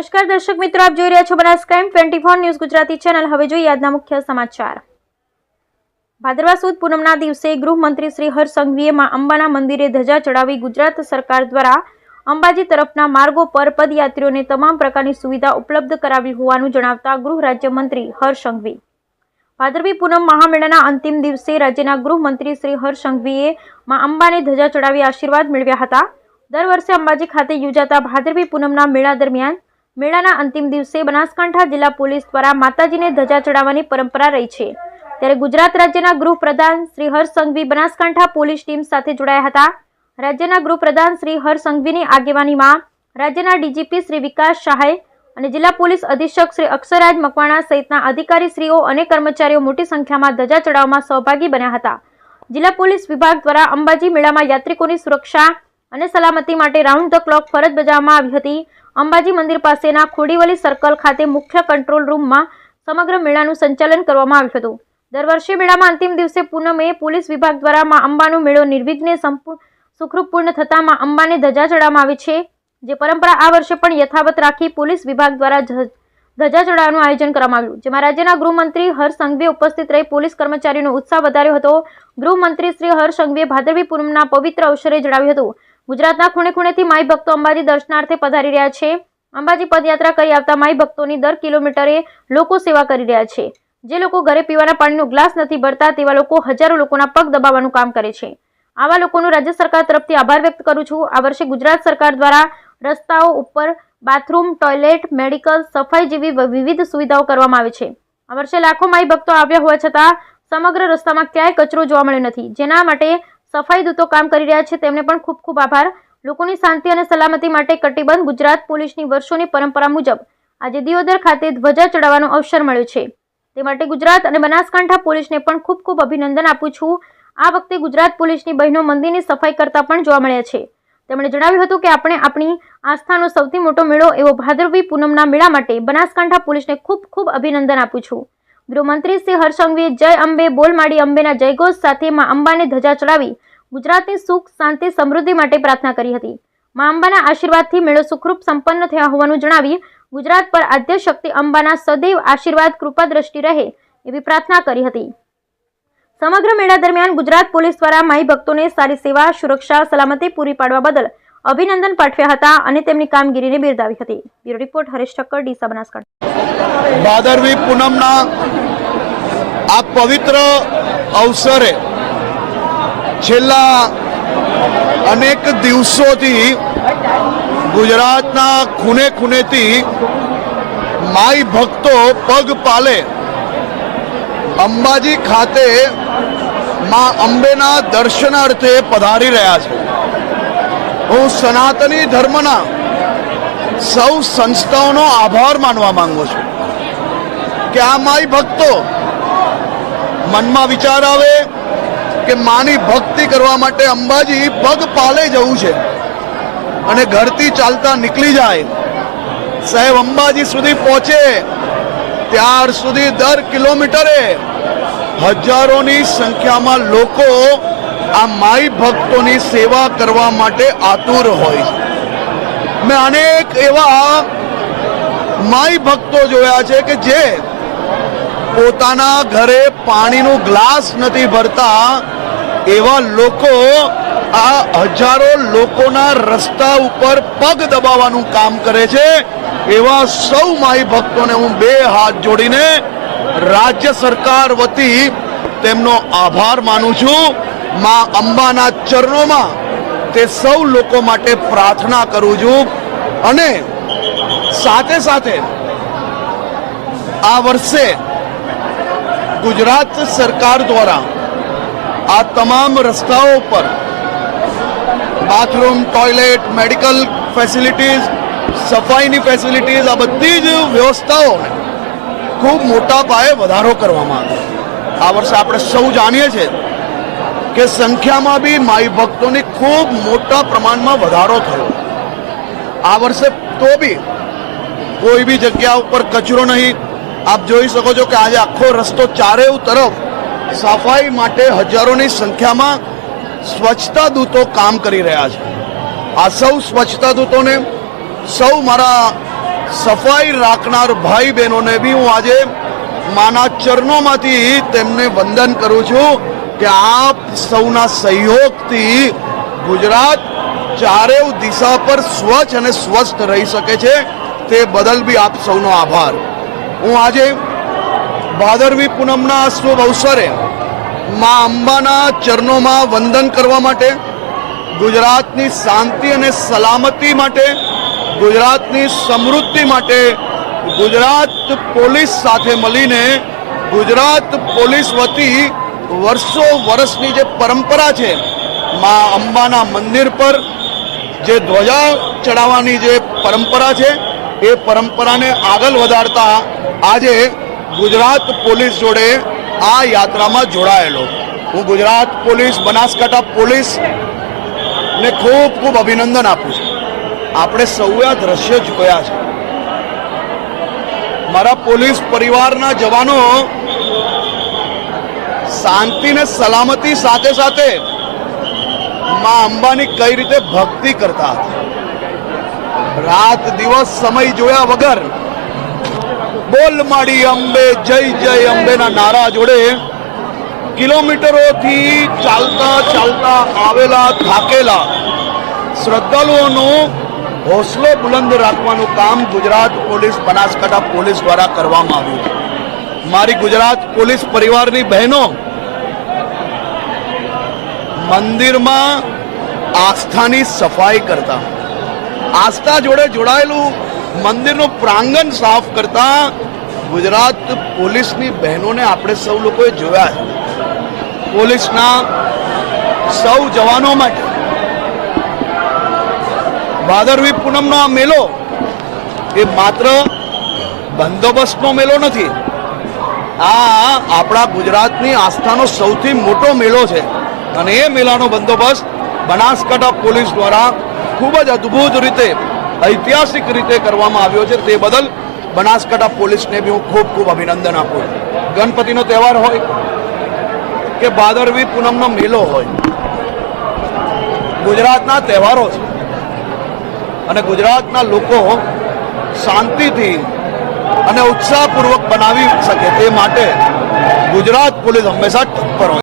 નમસ્કાર દર્શક મિત્રો, આપ જોઈ રહ્યા છો Banas crime 24 news Gujarati channel. હવે જોઈએ આજના મુખ્ય સમાચાર। ભાદરવા સુદ પૂનમના દિવસે ગૃહમંત્રી શ્રી હર્ષ સંઘવીએ માં અંબાના મંદિરે ધજા ચડાવી ગુજરાત સરકાર દ્વારા અંબાજી તરફના માર્ગો પર પદયાત્રીઓને તમામ પ્રકારની સુવિધા ઉપલબ્ધ કરાવી હોવાનું જણાવતા ગૃહ રાજ્યમંત્રી હર્ષ સંઘવી ભાદરવી પૂનમ મહામેળાના અંતિમ દિવસે રાજ્યના ગૃહમંત્રી શ્રી હર્ષ સંઘવીએ માં અંબાને ધજા ચડાવી આશીર્વાદ મેળવ્યા હતા। દર વર્ષે અંબાજી ખાતે યોજાતા ભાદરવી પૂનમના મેળા દરમિયાન મેળાના અંતિમ દિવસે બનાસકાંઠા જિલ્લા પોલીસ દ્વારા માતાજીને ધજા ચડાવવાની પરંપરા રહી છે। ત્યારે ગુજરાત રાજ્યના ગૃહપ્રધાન શ્રી હર્ષ સંઘવી બનાસકાંઠા પોલીસ ટીમ સાથે જોડાયા હતા। રાજ્યના ગૃહપ્રધાન શ્રી હર્ષ સંઘવીની આગેવાનીમાં રાજ્યના ડીજીપી શ્રી વિકાસ સહાય અને જિલ્લા પોલીસ અધિક્ષક શ્રી અક્ષરાજ મકવાણા સહિતના અધિકારીશ્રીઓ અને કર્મચારીઓ મોટી સંખ્યામાં ધજા ચડાવવામાં સહભાગી બન્યા હતા। જિલ્લા પોલીસ વિભાગ દ્વારા અંબાજી મેળામાં યાત્રિકોની સુરક્ષા અને સલામતી માટે રાઉન્ડ ધ ક્લોક ફરજ બજાવવામાં આવી હતી। અંબાજી મંદિર પાસેના ખોડીવલી સર્કલ ખાતે મુખ્ય કંટ્રોલ રૂમમાં સમગ્ર મેળાનું સંચાલન કરવામાં આવ્યું હતું। દર વર્ષે મેળામાં અંતિમ દિવસે પૂનમે પોલીસ વિભાગ દ્વારા માં અંબાનો મેળો નિર્વિઘ્ને સુખરૂપ પૂર્ણ થતા માં અંબાને ધજા ચડાવવામાં આવે છે, જે પરંપરા આ વર્ષે પણ યથાવત રાખી પોલીસ વિભાગ દ્વારા ધજા ચડાવવાનું આયોજન કરવામાં આવ્યું, જેમાં રાજ્યના ગૃહમંત્રી હર્ષ સંઘવીએ ઉપસ્થિત રહી પોલીસ કર્મચારીઓનો ઉત્સાહ વધાર્યો હતો। ગૃહમંત્રી શ્રી હર્ષ સંઘવીએ ભાદરવી પૂનમના પવિત્ર અવસરે જણાવ્યું હતું, ગુજરાતના ખૂણે ખૂણેથી માઈ ભક્તો અંબાજી દર્શનાર્થે પધારી રહ્યા છે। અંબાજી પદયાત્રા કરી આવતા માઈ ભક્તોની દર કિલોમીટરે લોકો સેવા કરી રહ્યા છે। જે લોકો ઘરે પીવાના પાણીનો ગ્લાસ નથી ભરતા તેવા લોકો હજારો લોકોના પગ દબાવવાનું કામ કરે છે। આવા લોકોનો રાજ્ય સરકાર તરફથી આભાર વ્યક્ત કરું છું। આ વર્ષે ગુજરાત સરકાર દ્વારા રસ્તાઓ ઉપર બાથરૂમ, ટોયલેટ, મેડિકલ, સફાઈ જેવી વિવિધ સુવિધાઓ કરવામાં આવે છે। આ વર્ષે લાખો માઈ ભક્તો આવ્યા હોવા છતાં સમગ્ર રસ્તામાં ક્યાંય કચરો જોવા મળ્યો નથી, જેના માટે સફાઈ દૂતો કામ કરી રહ્યા છે, તેમને પણ ખૂબ ખૂબ આભાર। લોકોની શાંતિ અને સલામતી માટે કટિબદ્ધ ગુજરાત પોલીસની વર્ષોની પરંપરા મુજબ આજે દિયોદર ખાતે ધ્વજા ચડાવવાનો અવસર મળ્યો છે, તે માટે ગુજરાત અને બનાસકાંઠા પોલીસને પણ ખૂબ ખૂબ અભિનંદન આપું છું। આ વખતે ગુજરાત પોલીસની બહેનો મંદિરની સફાઈ કરતા પણ જોવા મળ્યા છે। તેમણે જણાવ્યું હતું કે આપણે આપણી આસ્થાનો સૌથી મોટો મેળો એવો ભાદરવી પૂનમના મેળા માટે બનાસકાંઠા પોલીસને ખૂબ ખૂબ અભિનંદન આપું છું। ગૃહમંત્રી શ્રી હર્ષ સંઘવીએ જય અંબે બોલ માડી અંબેના જયઘોષ સાથે માં અંબાને ધજા ચડાવી ગુજરાતની સુખ, શાંતિ, સમૃદ્ધિ માટે પ્રાર્થના કરી હતી। માં અંબાના આશીર્વાદથી મેળો સુખરૂપ સંપન્ન થયા હોવાનું જણાવી ગુજરાત પર આદ્ય શક્તિ અંબાના સદૈવ આશીર્વાદ કૃપા દ્રષ્ટિ રહે એવી પ્રાર્થના કરી હતી। સમગ્ર મેળા દરમિયાન ગુજરાત પોલીસ દ્વારા માઈ ભક્તોને સારી સેવા, સુરક્ષા, સલામતી પૂરી પાડવા બદલ અભિનંદન પાઠવ્યા હતા અને તેમની કામગીરીને બિરદાવી હતી। Bureau report Haresh Thakkar, Deesa, Banaskantha. ભાદરવી પૂનમના આ પવિત્ર અવસરે છેલ્લા અનેક દિવસોથી ગુજરાતના ખૂણે ખૂણેથી માઈ ભક્તો પગપાલે અંબાજી ખાતે માં અંબેના દર્શનાર્થે પધારી રહ્યા છે। હું સનાતની ધર્મના સૌ સંસ્થાઓનો આભાર માનવા માંગુ છું કે આ માઈ ભક્તો મનમાં વિચાર આવે કે માની ભક્તિ કરવા માટે અંબાજી પગપાલે જવું છે અને ઘરથી ચાલતા નીકળી જાય, સાહેબ અંબાજી સુધી પહોંચે ત્યાર સુધી દર કિલોમીટરે હજારોની સંખ્યામાં લોકો આ માઈ ભક્તોની સેવા કરવા માટે આતુર હોય છે। મેં અનેક એવા માઈ ભક્તો જોયા છે કે જે પોતાના ઘરે પાણીનું ગ્લાસ નથી ભરતા, એવા લોકો આ હજારો લોકોના રસ્તા ઉપર પગ દબાવવાનું કામ કરે છે। એવા સૌ માઈ ભક્તોને હું બે હાથ જોડીને રાજ્ય સરકાર વતી તેમનો આભાર માનું છું। માં અંબાના ચરણોમાં તે સૌ લોકો માટે પ્રાર્થના કરું છું અને સાથે સાથે આ વર્ષે ગુજરાત સરકાર દ્વારા આ તમામ રસ્તાઓ પર બાથરૂમ, ટોયલેટ, મેડિકલ ફેસિલિટીઝ, સફાઈની ફેસિલિટીઝ, આ બધી જ વ્યવસ્થાઓ ખૂબ મોટા પાયે વધારો કરવામાં આવ્યો। આ વર્ષે આપણે સૌ જાણીએ છીએ કે સંખ્યામાં બી માઈ ભક્તોની ખૂબ મોટા પ્રમાણમાં વધારો થયો। આ વર્ષે તો બી કોઈ બી જગ્યા ઉપર કચરો નહીં। આપ જોઈ શકો છો કે આજે આખો રસ્તો ચારે તરફ સફાઈ માટે હજારોની સંખ્યામાં સ્વચ્છતા દૂતો કામ કરી રહ્યા છે। આ સૌ સ્વચ્છતા દૂતોને, સૌ મારા સફાઈ રાખનાર ભાઈ બહેનોને બી હું આજે માના ચરણોમાંથી તેમને વંદન કરું છું કે આપ સૌના સહયોગથી ગુજરાત ચારેય દિશા પર સ્વચ્છ અને સ્વસ્થ રહી શકે છે. તે બદલ બી આપ સૌનો આભાર. હું આજે ભાદરવી પૂનમના શુભ અવસરે મા અંબાના ચરણોમાં વંદન કરવા માટે, ગુજરાતની શાંતિ અને સલામતી માટે, ગુજરાતની સમૃદ્ધિ માટે ગુજરાત પોલીસ સાથે મળીને ગુજરાત પોલીસ વતી વર્ષો વર્ષની જે પરંપરા છે, મા અંબાના મંદિર પર જે ધ્વજા ચડાવવાની જે પરંપરા છે, એ પરંપરાને આગળ વધારતા આજે ગુજરાત પોલીસ જોડે આ યાત્રામાં જોડાયેલો હું ગુજરાત પોલીસ, બનાસકાંઠા પોલીસ ને ખૂબ ખૂબ અભિનંદન આપું છું. આપણે સૌએ આ દ્રશ્ય જોયા છે. મારા પોલીસ પરિવારના જવાનો શાંતિ ને સલામતી સાથે સાથે મા અંબાની કઈ રીતે ભક્તિ કરતા હતા. રાત દિવસ સમય જોયા વગર બોલ માડી અંબે, જય જય અંબેના નારા જોડે કિલોમીટરોથી ચાલતા ચાલતા આવેલા થાકેલા શ્રદ્ધાળુઓનો હોસલો બુલંદ રાખવાનું કામ ગુજરાત પોલીસ, બનાસકાંઠા પોલીસ દ્વારા કરવામાં આવ્યું. મારી ગુજરાત પોલીસ પરિવારની બહેનો મંદિરમાં આસ્થાની સફાઈ કરતા, આસ્થા જોડે જોડાયેલું મંદિરનું પ્રાંગણ સાફ કરતા ગુજરાત પોલીસની બહેનોને આપણે સૌ લોકોએ જોયા છે. પોલીસના સૌ જવાનો માટે ભાદરવી પૂનમનો આ મેળો એ માત્ર બંદોબસ્તનો મેળો નથી. આ આપણા ગુજરાતની આસ્થાનો સૌથી મોટો મેળો છે અને એ મેળાનો બંદોબસ્ત બનાસકાંઠા પોલીસ દ્વારા ખૂબ જ અદ્ભુત રીતે, ઐતિહાસિક રીતે કરવામાં આવ્યો છે. તે બદલ બનાસકાંઠા પોલીસને બી હું ખૂબ ખૂબ અભિનંદન આપું. ગણપતિનો તહેવાર હોય કે ભાદરવી પૂનમનો મેળો હોય, ગુજરાતના તહેવારો છે અને ગુજરાતના લોકો શાંતિથી અને ઉત્સાહપૂર્વક બનાવી શકે તે માટે ગુજરાત પોલીસ હંમેશા તત્પર હોય.